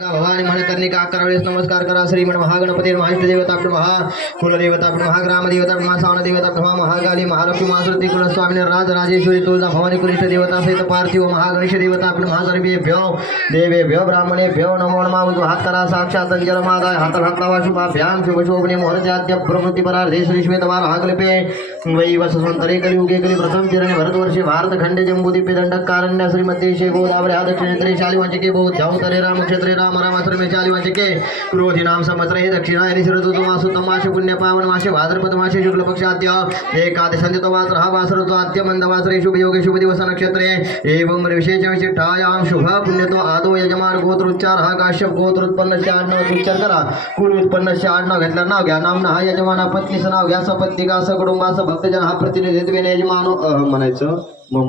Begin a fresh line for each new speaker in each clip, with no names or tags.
भवानी मनकर्णिका करावेस नमस्कार करा। श्रीमण महागणपती महाइष्टदेवता महा कुलदेवता महाग्रामदेवता महासावनदेवता महा महाकाली, महालक्ष्मी महासरस्वती कुलस्वामी राज राजेश्वरी तुळजा भवानी, कुलिष्ठ देवता सहित पार्थिव, महागणेश देवता महासर्वेभ्यो देवेभ्यो, ब्राह्मणेभ्यो, नमो नमः। हात करा, साक्षात अंजल मादाय हात हात लावा शुभाभ्याम शुभशोभने मुहूर्त्याद्य प्रवृत्ती परार्धे श्री श्वेतवार हागलिपे वै वसंतरे कलियुगे कली प्रथम चिरणे भरतवर्षे भारत खंडे जम्बूदीपे दंडकारण्य श्रीमध्ये शे गोदावरी आदक्षिणेत्रे शालिवांचिके बौद्धावतरे रामक्षेत्रे राम रामाश्रमे शालिवांचिके क्रोधी नाम संवत्सरे हे दक्षिणायनी शिरतु मासु तमाशे पुण्य पावन मासे भाद्रपद मासे शुक्ल पक्षाद्य एकादशंदित वासर हा वासर तो आद्य मंद वासरे शुभ योगे शुभ नक्षत्रे. एवं विशेष शुभ पुण्यतो आदो यजमान गोत्र काश्यप गोत्र आडनाव उच्चार करा. कुल उत्पन्न आडनाव घेतलं नाव घ्या नाम हा यजमाना पत्नीचं नाव घ्या सपत्निकाचं कुटुंबाचं भक्तजन हा प्रतिनिधित्व यजमान म्हणायचं. मम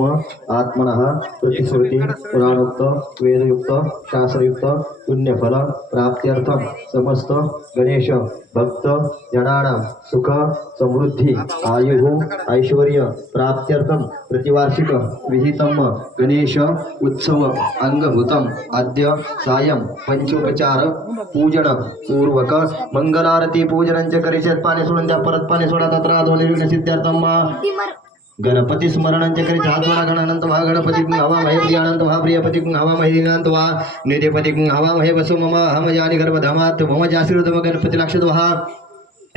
आत्मनः प्रतिश्रुति पुराणोक्त वेदयुक्त शास्त्रयुक्त पुण्यफल प्राप्त्यर्थम समस्त गणेश भक्त जनानां सुख समृद्धि आयु ऐश्वर्य प्राप्त्यर्थम प्रतिवार्षिक विहितम गणेश उत्सव अंगभूतम अद्य सायं पंचोपचार पूजन पूर्वक मंगलारती पूजनांचे करिष्यत पाणी सोडून द्या परत पाणी सोडा तत्र आदो निर्विघ्न सिद्धार्थम गणपती स्मरणांचे करीत हात वडा गणानंत व्हा गणपती हवा महे प्रियानंत व्हा प्रियपती हवा महिदीनंत व्हा निधीपती हवा महे वसु मम अहम जानी गर्भधामात भम जाशीर्दम गणपती लक्षित व्हा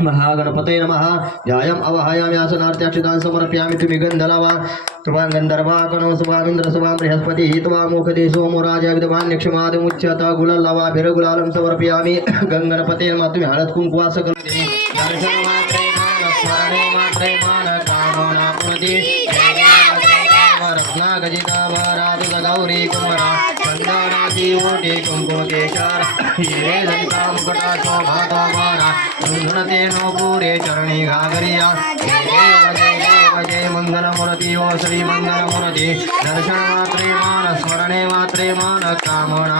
महागणपते नमः। ध्यायम् अवहायामि आसनार्थ्याक्षितान् समर्पयामि तुमि गन्धलावा। त्वां गन्धर्वाकणो सुभामिन्द्र सुभां बृहस्पतिः त्वा मुखदे सोमो राजा विद्वान् यक्षमादमुच्यत गुलल्लवाभिरगुलालं समर्पयामि। गङ्गणपते नमः। तुम्ही स्मरणे पुरती रत्नागजिताभराधित गौरी कुमरा चंदनाची ओटी कुंकुकेशार हिरे ललिता मुकुटा शोभाता वारा झुंझुणते नोपुरे चरणी घागरिया। जय जय मंगलमूर्ती ओ श्री मंगलमूर्ती दर्शन मात्रे मान स्मरणे मान कामना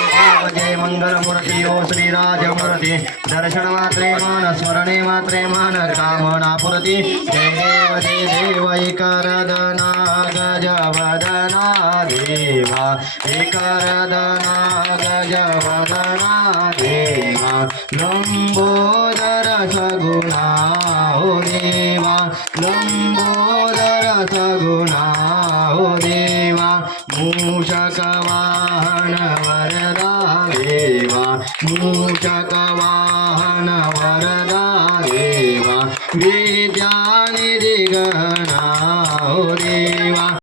देव जय मंगलमूर्ती, ओ श्रीराजमूर्ती दर्शन मात्रे मान, स्मरणे मात्रे मान कामना पुरती जय देव जय देव एकरदना गजवदना देवा एकरदना गजवदना देवा लंबोदर सगुणा हो देवा लंबोदर सगुणा हो देवा मूषक वाहन वरदा देवा मूषक वाहन वरदा देवा विद्यानिधि गण